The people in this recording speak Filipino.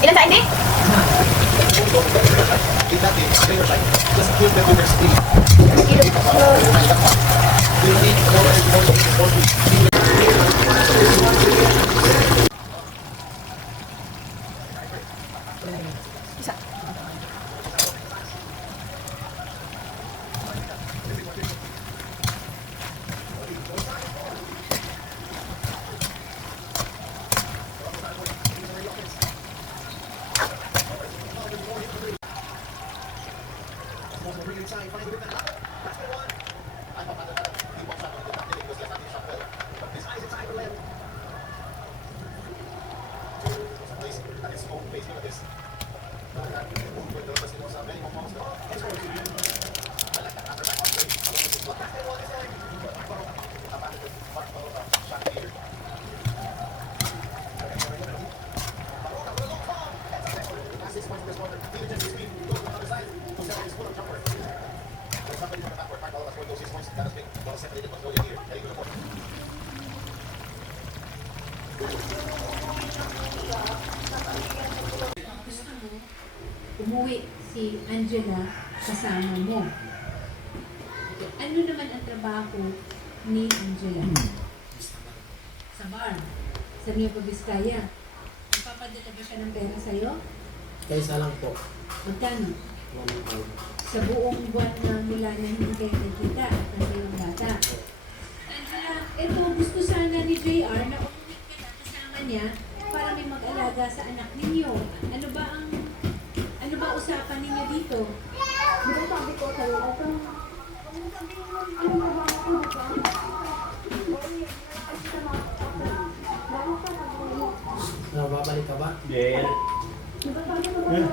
Ilan sa hindi? Isa. Umuwi si Angela kasama mo. Ano naman ang trabaho ni Angela? Sa bar. Sa Nueva Vizcaya. Ipapadala ba siya ng pera sa'yo? Kaysa lang po. Magkano? 1 Sa buong buwan na mula na hindi kayo nagkita at ang bata. Angela, ito gusto sana ni JR na umuwi ka na kasama niya para may mag-alaga sa anak ninyo. Ano ba usapan ninyo dito? Di ba sabi ko sa'yo, babalik ka ba? Yeah. di ba sabi ko sa'yo,